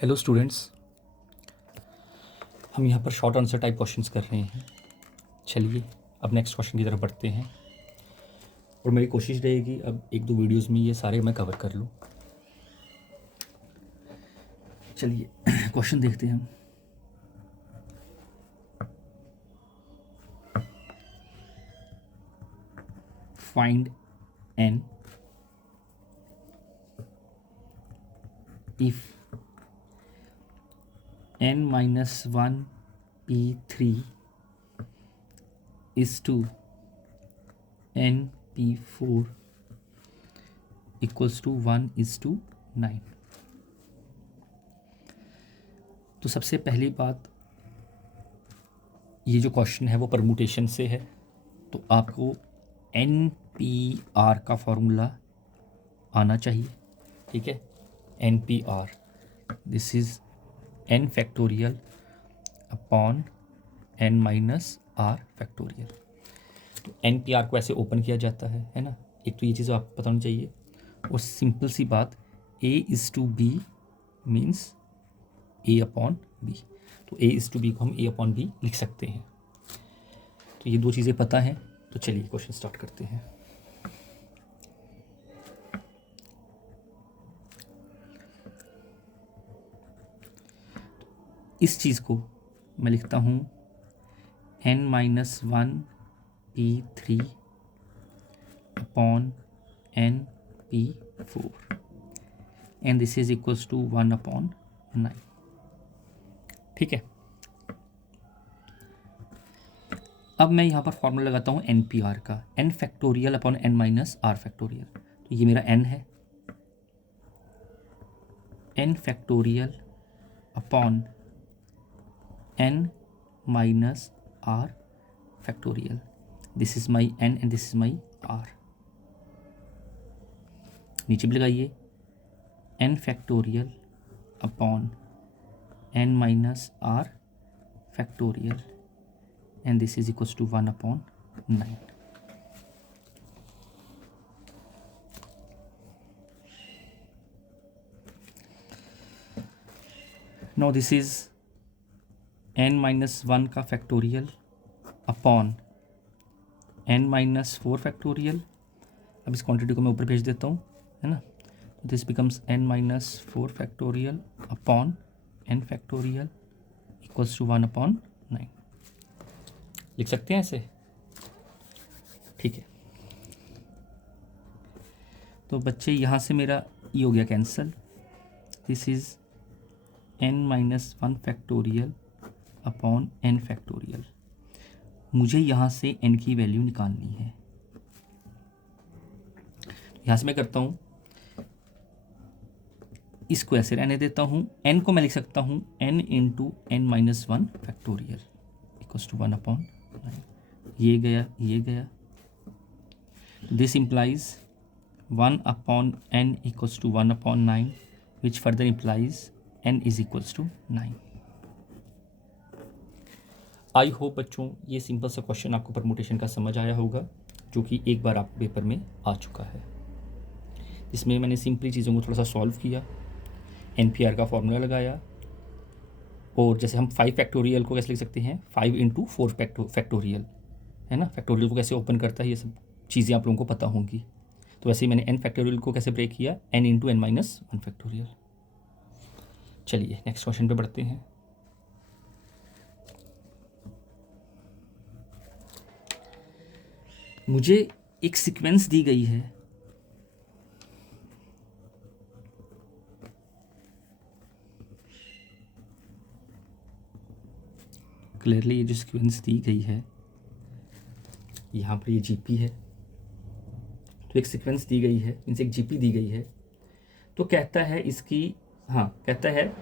Hello students, हम यहाँ पर शॉर्ट आंसर टाइप क्वेश्चंस कर रहे हैं। चलिए अब नेक्स्ट क्वेश्चन की तरफ बढ़ते हैं और मेरी कोशिश रहेगी अब एक दो वीडियोस में ये सारे मैं कवर कर लूँ। चलिए क्वेश्चन देखते हैं हम। Find n if n minus 1 p3 is to n p4 equals to 1 is to 9। तो सबसे पहली बात, ये जो क्वेश्चन है वो परमुटेशन से है, तो आपको एन पी आर का फॉर्मूला आना चाहिए। ठीक है, N P R, this is N factorial upon N minus R factorial. तो एन पी आर को ऐसे ओपन किया जाता है ना। एक तो ये चीज़ आपको पता होनी चाहिए, और सिंपल सी बात, A is to B means A upon B. तो ए इज़ टू बी को हम ए अपॉन बी लिख सकते हैं। तो ये दो चीज़ें पता हैं। तो चलिए क्वेश्चन स्टार्ट करते हैं। इस चीज़ को मैं लिखता हूँ n minus 1 p3 upon n p4 and this is equals to 1 upon 9। ठीक है, अब मैं यहाँ पर फॉर्मूला लगाता हूँ एन पी आर का, n factorial upon n minus R factorial. तो ये मेरा n है, n factorial upon n minus r factorial. This is my n and this is my r। नीचे भी लगाइए, n factorial upon n minus r factorial and this is equals to 1 upon 9। Now this is n minus 1 का factorial upon n minus 4 factorial. अब इस quantity को मैं ऊपर भेज देता हूँ, है ना। तो this becomes n minus 4 factorial upon n factorial equals to 1 upon 9। लिख सकते हैं ऐसे। ठीक है, तो बच्चे यहाँ से मेरा ये हो गया cancel. This is n minus 1 factorial upon n factorial. मुझे यहाँ से n की वैल्यू निकालनी है। यहाँ से मैं करता हूँ, इसको ऐसे रहने देता हूँ। n को मैं लिख सकता हूँ n into n minus 1 factorial equals to 1 upon 9। ये गया, ये गया। This implies 1 upon n equals to 1 upon 9 which further implies n is equals to 9। I hope बच्चों ये सिंपल सा क्वेश्चन आपको परमुटेशन का समझ आया होगा, जो कि एक बार आपके पेपर में आ चुका है। इसमें मैंने सिंपली चीज़ों को थोड़ा सा सॉल्व किया, एन पी आर का फॉर्मूला लगाया, और जैसे हम 5 फैक्टोरियल को कैसे लिख सकते हैं, 5 इंटू 4 फैक्टोरियल, है ना। फैक्टोरियल को कैसे ओपन करता है, ये सब चीज़ें आप लोगों को पता होंगी। तो वैसे ही मैंने n फैक्टोरियल को कैसे ब्रेक किया, n into n minus 1 factorial. चलिए नेक्स्ट क्वेश्चन पे बढ़ते हैं। मुझे एक सीक्वेंस दी गई है, क्लियरली ये जो सीक्वेंस दी गई है, यहाँ पर ये जीपी है। तो एक सीक्वेंस दी गई है, इनसे एक जीपी दी गई है। तो कहता है इसकी, हाँ कहता है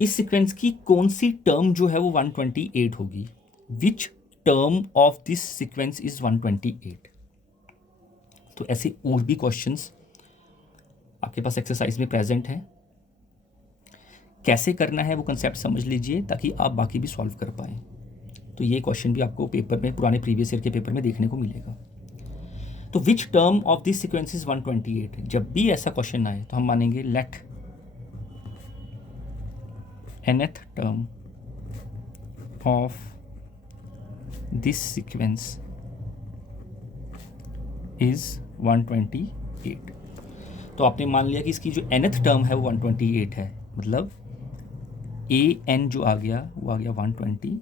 इस सीक्वेंस की कौन सी टर्म जो है वो 128 होगी। विच term of this sequence is 128। तो ऐसे और भी क्वेश्चंस आपके पास एक्सरसाइज में प्रेजेंट हैं। कैसे करना है वो कंसेप्ट समझ लीजिए ताकि आप बाकी भी सॉल्व कर पाएँ। तो ये क्वेश्चन भी आपको पेपर में, पुराने प्रीवियस ईयर के पेपर में देखने को मिलेगा। तो which term of this sequence is 128। जब भी ऐसा क्वेश्चन आए तो हम मानेंगे let nth term of this sequence is 128। तो आपने मान लिया कि इसकी जो nth टर्म है वो 128 है, मतलब an जो आ गया वो आ गया 128।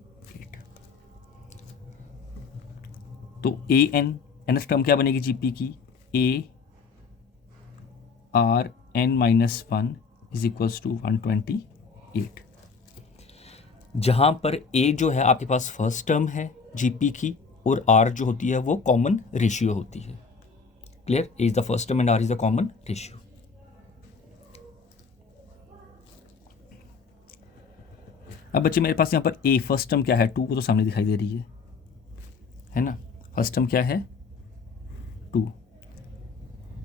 तो nth टर्म क्या बनेगी जीपी की, a r n minus 1 is equals to 128, जहां पर a जो है आपके पास फर्स्ट टर्म है जीपी की और r जो होती है वो कॉमन रेशियो होती है। Clear, a is the first term and r is the common ratio. अब बच्चे मेरे पास यहाँ पर a फर्स्ट टर्म क्या है, 2 को तो सामने दिखाई दे रही है ना। फर्स्ट टर्म क्या है, 2।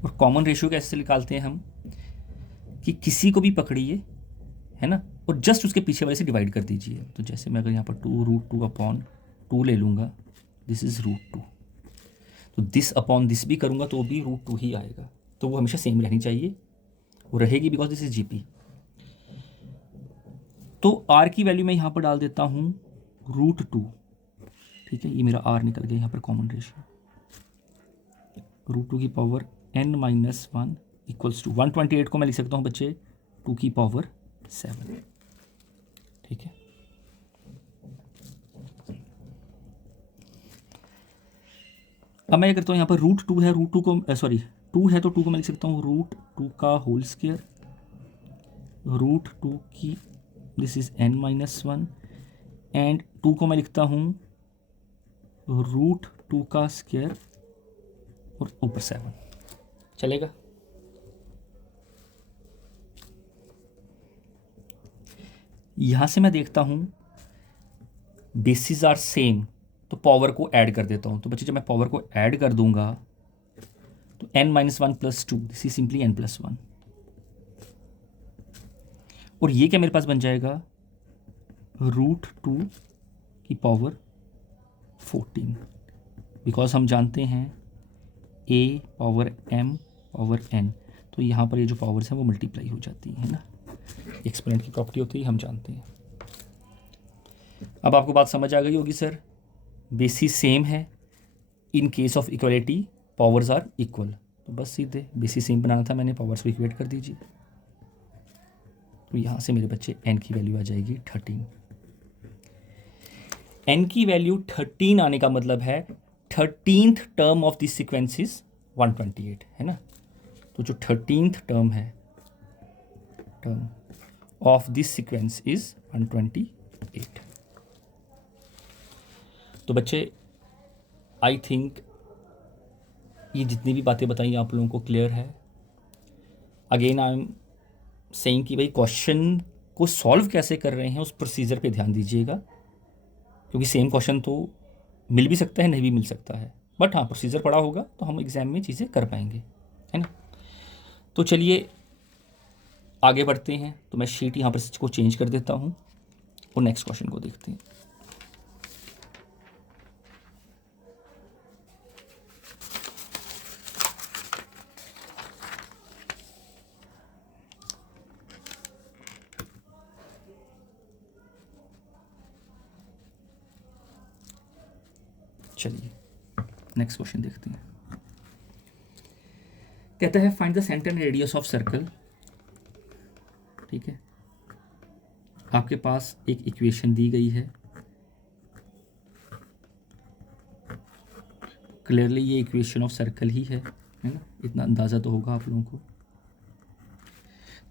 और कॉमन रेशियो कैसे निकालते हैं हम, कि किसी को भी पकड़िए है ना, और जस्ट उसके पीछे वाले से डिवाइड कर दीजिए। तो जैसे मैं अगर यहाँ पर 2√2 अपॉन 2 ले लूँगा, दिस इज़ √2, तो दिस अपॉन दिस भी करूँगा तो भी √2 ही आएगा। तो वो हमेशा सेम रहनी चाहिए, वो रहेगी बिकॉज दिस इज जीपी। तो r की वैल्यू मैं यहाँ पर डाल देता हूँ √2, ठीक है, ये मेरा r निकल गया यहाँ पर कॉमन रेशियो, √2 की power n minus 1 equals to 128 को मैं लिख सकता हूँ बच्चे 2 की पावर 7, ठीक है। अब मैं करता हूँ यहाँ पर √2 है, √2 को सॉरी 2 है तो 2 को मैं लिख सकता हूँ √2 का होल स्क्वायर, √2 की this is n minus 1 and 2 को मैं लिखता हूँ √2 का स्क्वायर और ऊपर 7, चलेगा। यहाँ से मैं देखता हूँ बेसिस आर सेम, तो पावर को ऐड कर देता हूँ। तो बच्चे जब मैं पावर को ऐड कर दूंगा तो n minus 1 plus 2, this is simply n plus 1, और ये क्या मेरे पास बन जाएगा √2 की पावर 14, बिकॉज हम जानते हैं a power m power n, तो यहाँ पर ये जो पावर्स हैं वो मल्टीप्लाई हो जाती है ना, एक्सपोनेंट की प्रॉपर्टी होती है, हम जानते हैं। अब आपको बात समझ आ गई होगी सर, बेसिस सेम है, in case of equality powers are equal, तो बस सीधे बेसिस सेम बनाना था मैंने, पावर्स को इक्वेट कर दीजिए। तो यहाँ से मेरे बच्चे n की वैल्यू आ जाएगी 13। n की वैल्यू 13 आने का मतलब है 13th term of this sequence is 128, है ना। तो जो 13th टर्म है, term of this sequence is 128। तो बच्चे आई थिंक ये जितनी भी बातें बताई आप लोगों को क्लियर है। अगेन आई एम सेइंग कि भाई क्वेश्चन को सॉल्व कैसे कर रहे हैं उस प्रोसीजर पे ध्यान दीजिएगा, क्योंकि सेम क्वेश्चन तो मिल भी सकता है, नहीं भी मिल सकता है, बट हाँ प्रोसीजर पढ़ा होगा तो हम एग्जाम में चीज़ें कर पाएंगे, है ना। तो चलिए आगे बढ़ते हैं। तो मैं शीट यहाँ पर इसको चेंज कर देता हूँ और नेक्स्ट क्वेश्चन को देखते हैं। चलिए नेक्स्ट क्वेश्चन देखते हैं। कहता है find the centre and radius of circle. ठीक है, आपके पास एक इक्वेशन दी गई है, क्लियरली ये इक्वेशन ऑफ सर्कल ही है ना, इतना अंदाज़ा तो होगा आप लोगों को।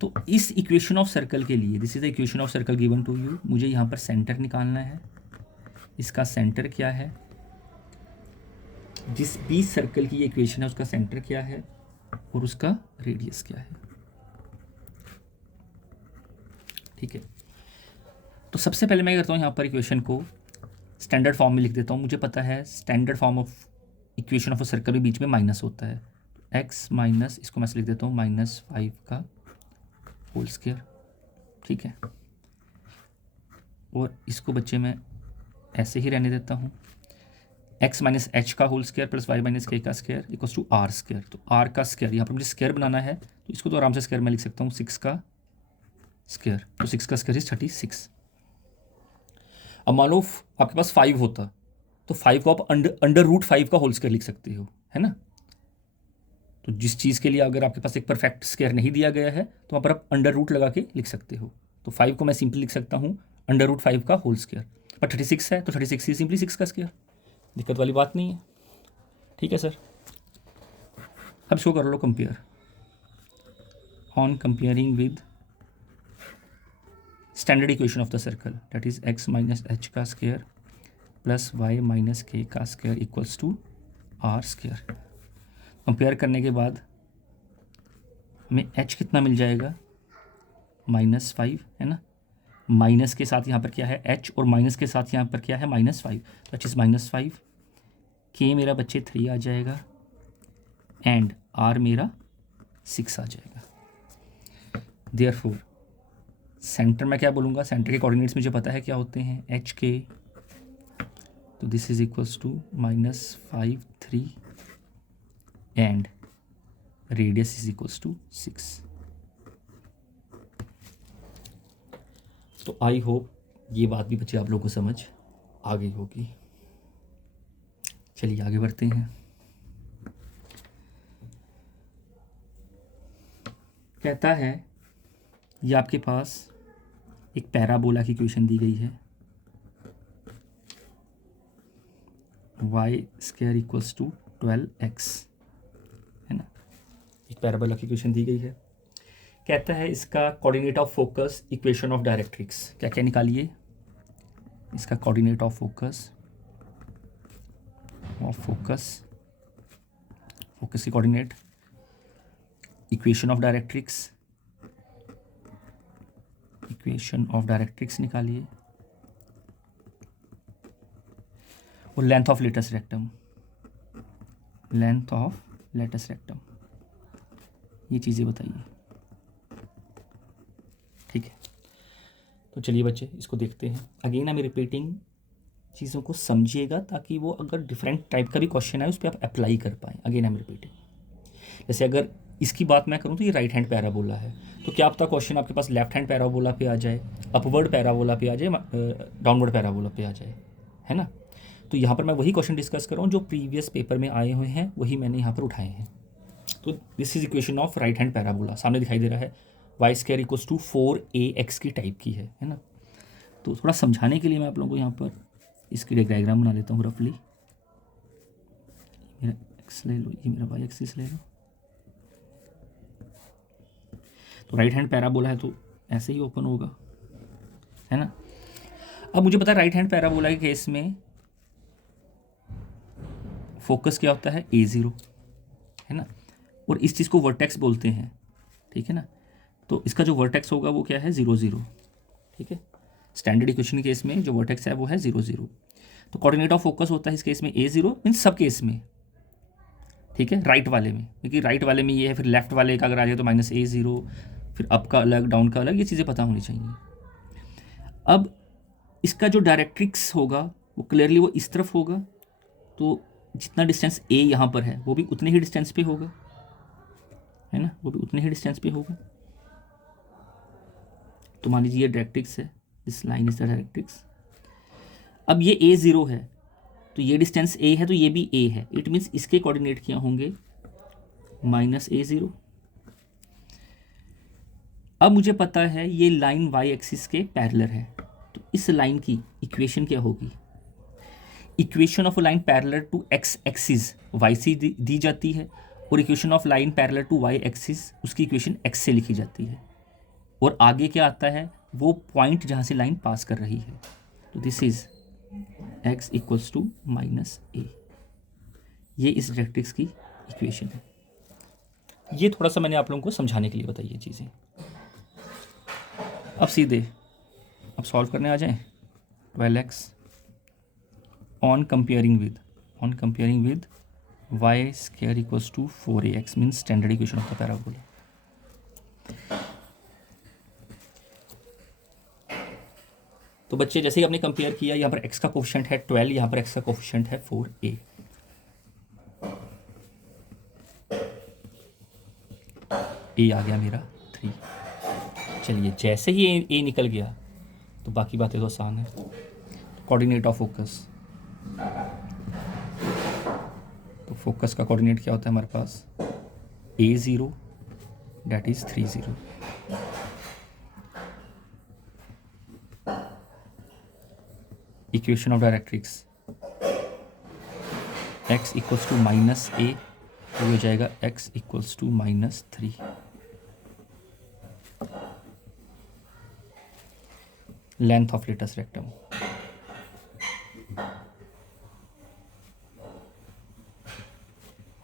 तो इस इक्वेशन ऑफ सर्कल के लिए, this is the equation of circle given to you, मुझे यहाँ पर सेंटर निकालना है। इसका सेंटर क्या है, जिस भी सर्कल की इक्वेशन है उसका सेंटर क्या है और उसका रेडियस क्या है। ठीक है, तो सबसे पहले मैं करता हूँ यहाँ पर इक्वेशन को स्टैंडर्ड फॉर्म में लिख देता हूँ। मुझे पता है standard form of equation of a circle में बीच में माइनस होता है, x माइनस, इसको मैं लिख देता हूँ -5 का होल स्क्वायर। ठीक है, और इसको बच्चे मैं ऐसे ही रहने देता हूँ, x माइनस एच का whole square plus y minus के का square equals to are square. तो r का स्क्वायर यहाँ पर मुझे स्क्वायर बनाना है, तो इसको तो आराम से स्क्वायर में लिख सकता हूँ 6 का स्क्वायर, तो 6 का स्क्वायर इज 36। अब मान लो आपके पास 5 होता तो 5 को आप अंडर रूट 5 का होल स्क्वायर लिख सकते हो, है ना। तो जिस चीज़ के लिए अगर आपके पास एक परफेक्ट स्क्वायर नहीं दिया गया है तो वहाँ पर आप अंडर रूट लगा के लिख सकते हो। तो 5 को मैं सिंपली लिख सकता हूँ अंडर रूट 5 का होल स्क्वायर, पर 36 है तो 36 ही सिंपली 6 का स्क्वायर, दिक्कत वाली बात नहीं है। ठीक है सर, अब शो कर लो compare. On comparing with standard equation of the circle that is x minus H का स्क्वायर प्लस y माइनस के का square equals to are square. Compare करने के बाद हमें h कितना मिल जाएगा, -5, है ना। माइनस के साथ यहाँ पर क्या है h, और माइनस के साथ यहाँ पर क्या है -5, तो h इज़ -5, k मेरा बच्चे 3 आ जाएगा एंड r मेरा 6 आ जाएगा। देयरफॉर सेंटर में क्या बोलूँगा, सेंटर के कोऑर्डिनेट्स मुझे पता है क्या होते हैं, h के, तो this is equals to -5 3 and radius is equals to 6। तो आई होप ये बात भी बच्चे आप लोगों को समझ आ गई होगी। चलिए आगे बढ़ते हैं। कहता है ये आपके पास एक पैराबोला की इक्वेशन दी गई है, y square equals to 12x, है ना। एक पैराबोला की इक्वेशन दी गई है। कहता है इसका coordinate of focus equation of directrix, क्या क्या निकालिए। इसका कोऑर्डिनेट ऑफ फोकस की कोऑर्डिनेट, इक्वेशन ऑफ डायरेक्ट्रिक्स निकालिए, और लेंथ ऑफ लेटस रेक्टम, ये चीज़ें बताइए। ठीक है, तो चलिए बच्चे इसको देखते हैं। अगेन आई एम रिपीटिंग, चीज़ों को समझिएगा ताकि वो अगर डिफरेंट टाइप का भी क्वेश्चन है उस पर आप अप्लाई कर पाएँ। अगेन आई एम रिपीटिंग, जैसे अगर इसकी बात मैं करूँ तो ये राइट हैंड पैराबोला है, तो क्या पता क्वेश्चन आपके पास लेफ्ट हैंड पैराबोला पे आ जाए, अपवर्ड पैराबोला पे आ जाए, डाउनवर्ड पैराबोला पे आ जाए, है ना। तो यहाँ पर मैं वही क्वेश्चन डिस्कस कर रहा हूँ जो प्रीवियस पेपर में आए हुए हैं, वही मैंने यहाँ पर उठाए हैं। तो this is equation of right hand parabola, सामने दिखाई दे रहा है Y square equals to 4ax की टाइप की है ना। तो थोड़ा समझाने के लिए मैं आप लोगों को यहाँ पर इसकी एक डायग्राम बना लेता हूँ रफली। मेरा एक्स ले लो, ये मेरा वाई एक्सिस ले लो। तो राइट हैंड पैराबोला है तो ऐसे ही ओपन होगा, है ना। अब मुझे पता है राइट हैंड पैराबोला के केस में फोकस क्या होता है, a0, है ना, और इस चीज़ को वर्टेक्स बोलते हैं, ठीक है ना। तो इसका जो वर्टेक्स होगा वो क्या है, 0 0, ठीक है। स्टैंडर्ड इक्वेशन के केस में जो वर्टेक्स है वो है 0 0। तो कोऑर्डिनेट ऑफ फोकस होता है इस केस में a0, मीन्स सब केस में, ठीक है। राइट वाले में, क्योंकि राइट वाले में ये है, फिर लेफ्ट वाले का अगर आ जाए तो -a0, फिर अप का अलग, डाउन का अलग, ये चीज़ें पता होनी चाहिए। अब इसका जो डायरेक्ट्रिक्स होगा वो क्लियरली वो इस तरफ होगा, तो जितना डिस्टेंस a यहाँ पर है वो भी उतने ही डिस्टेंस पे होगा, है ना, वो भी उतने ही डिस्टेंस पे होगा। तो मान लीजिए ये डायरेक्ट्रिक्स है, this line is the directrix. अब ये a0 है तो ये डिस्टेंस a है तो ये भी a है, इट मीन्स इसके कोऑर्डिनेट क्या होंगे, -a0। अब मुझे पता है ये लाइन y एक्सिस के पैरेलल है, तो इस लाइन की इक्वेशन क्या होगी, equation of line parallel to x axis y से दी जाती है, और equation of line parallel to y axis उसकी इक्वेशन x से लिखी जाती है, और आगे क्या आता है, वो पॉइंट जहाँ से लाइन पास कर रही है। तो this is x equals to -a, ये इस डायरेक्ट्रिक्स की इक्वेशन है। ये थोड़ा सा मैंने आप लोगों को समझाने के लिए बताई ये चीज़ें। अब सीधे अब सॉल्व करने आ जाएं। 12x on comparing with y square equals to 4ax means standard equation of the parabola. तो बच्चे जैसे ही आपने कंपेयर किया, यहाँ पर x का कोफिशिएंट है 12, यहाँ पर x का कोफिशिएंट है 4a। a आ गया मेरा 3। चलिए जैसे ही ए निकल गया तो बाकी बातें तो आसान है। कोऑर्डिनेट ऑफ फोकस, तो फोकस का कोऑर्डिनेट क्या होता है हमारे पास, A0 that is 30। Equation of directrix x equals to minus a, तो हो जाएगा x equals to -3। Length of latus rectum,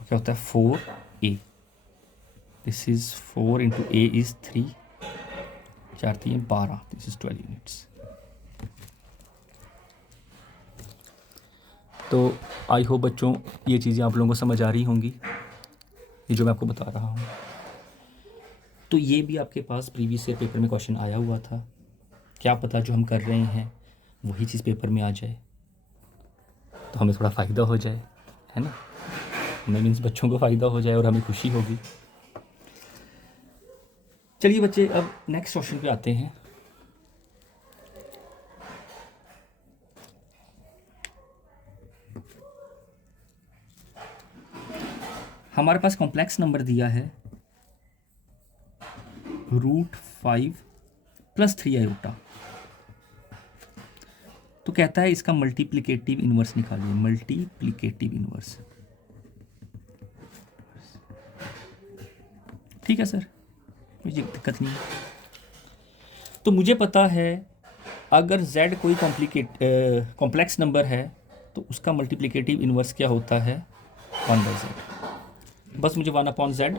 क्या होता है 4a, this is 4 into a is 3, 4 3 12, this is 12 units. तो आई होप बच्चों ये चीज़ें आप लोगों को समझ आ रही होंगी, ये जो मैं आपको बता रहा हूँ। तो ये भी आपके पास प्रीवियस ईयर पेपर में क्वेश्चन आया हुआ था, क्या पता जो हम कर रहे हैं वही चीज़ पेपर में आ जाए तो हमें थोड़ा फ़ायदा हो जाए, है ना, हमें मीन्स बच्चों को फ़ायदा हो जाए और हमें खुशी होगी। चलिए बच्चे अब नेक्स्ट क्वेश्चन पे आते हैं। हमारे पास कॉम्प्लेक्स नंबर दिया है √5 + 3 आयोटा, तो कहता है इसका मल्टीप्लिकेटिव इनवर्स निकालिए। मल्टीप्लिकेटिव इनवर्स, ठीक है सर, मुझे दिक्कत नहीं है। तो मुझे पता है अगर z कोई कॉम्प्लेक्स नंबर है तो उसका मल्टीप्लिकेटिव इनवर्स क्या होता है 1/z। बस मुझे 1/z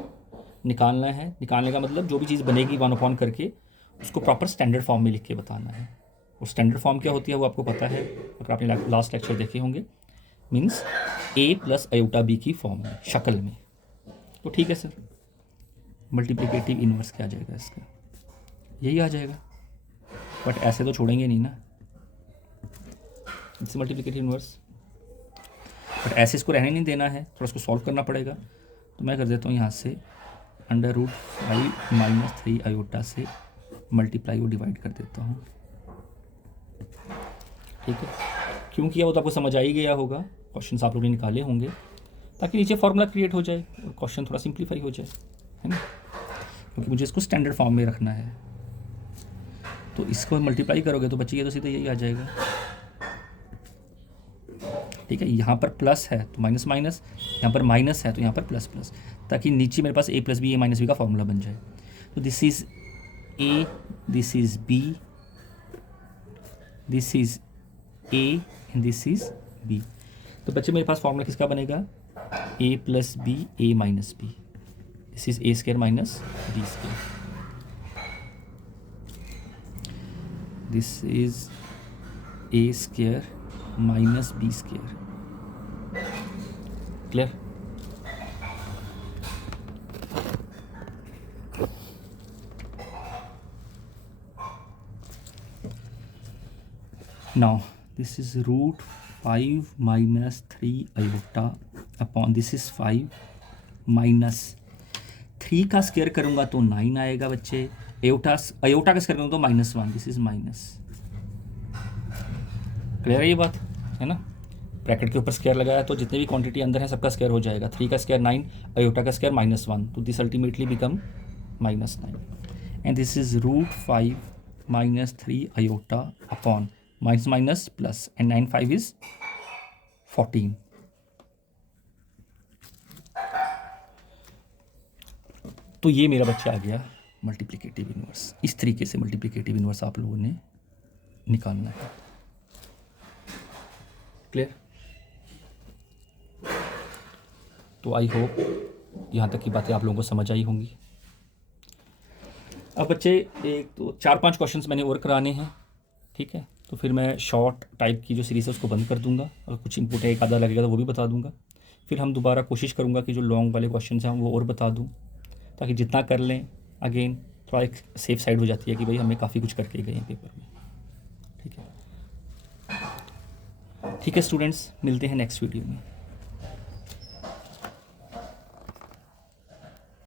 निकालना है। निकालने का मतलब जो भी चीज़ बनेगी 1 करके उसको प्रॉपर स्टैंडर्ड फॉर्म में लिख के बताना है। और स्टैंडर्ड फॉर्म क्या होती है वो आपको पता है, अगर आपने लास्ट लेक्चर देखे होंगे, मीन्स a + i b की फॉर्म में, शक्ल में। तो ठीक है सर, मल्टीप्लिकेटिव इनवर्स क्या आ जाएगा इसका, यही आ जाएगा, बट ऐसे तो छोड़ेंगे नहीं ना, इट्स मल्टीप्लिकेटिव इनवर्स, बट ऐसे इसको रहने नहीं देना है, थोड़ा इसको सॉल्व करना पड़ेगा। तो मैं कर देता हूँ यहाँ से √5 - 3 आयोटा से मल्टीप्लाई और डिवाइड कर देता हूँ, ठीक है। क्यों किया वो तो आपको समझ आ ही गया होगा, क्वेश्चन आप लोगों ने निकाले होंगे, ताकि नीचे फॉर्मूला क्रिएट हो जाए और क्वेश्चन थोड़ा सिंप्लीफाई हो जाए, है ना, क्योंकि मुझे इसको स्टैंडर्ड फॉर्म में रखना है। तो इसको मल्टीप्लाई करोगे तो बच्चे ये तो सीधे यही आ जाएगा, ठीक है। यहाँ पर प्लस है तो माइनस माइनस, यहाँ पर माइनस है तो यहाँ पर प्लस प्लस, ताकि नीचे मेरे पास a + b a - b का फॉर्मूला बन जाए। तो this is a, this is b, this is a and this is b। तो बच्चे मेरे पास फॉर्मूला किसका बनेगा, a + b a - b, this is a² - b², this is a² - b², clear. Now this is √5 - 3 iota upon this is 5 minus 3 का square करूँगा तो 9 आएगा बच्चे, आयोटा का स्क्वायर करूँगा तो -1, दिस इज माइनस। क्लियर है ये बात, है ना। ब्रैकेट के ऊपर स्क्वायर लगाया तो जितने भी क्वांटिटी अंदर है सबका स्क्वायर हो जाएगा। 3 का स्क्वायर 9, आयोटा का स्क्वायर -1, तो this ultimately become -9 and this is √5 - 3 iota upon minus minus plus and 9 5 is 14। तो ये मेरा बच्चा आ गया मल्टीप्लिकेटिव इनवर्स। इस तरीके से मल्टीप्लिकेटिव इनवर्स आप लोगों ने निकालना है, क्लियर। तो आई होप यहाँ तक की बातें आप लोगों को समझ आई होंगी। अब बच्चे एक तो 4-5 क्वेश्चंस मैंने और कराने हैं, ठीक है। तो फिर मैं शॉर्ट टाइप की जो सीरीज़ है उसको बंद कर दूंगा, और कुछ इम्पोर्टेंट एक आधा लगेगा तो वो भी बता दूंगा। फिर हम दोबारा कोशिश करूंगा कि जो लॉन्ग वाले क्वेश्चन हैं वो और बता दूं, ताकि जितना कर लें अगेन थोड़ा एक सेफ साइड हो जाती है कि भाई हमें काफ़ी कुछ करके गए हैं पेपर में, ठीक है। ठीक है स्टूडेंट्स, मिलते हैं नेक्स्ट वीडियो में।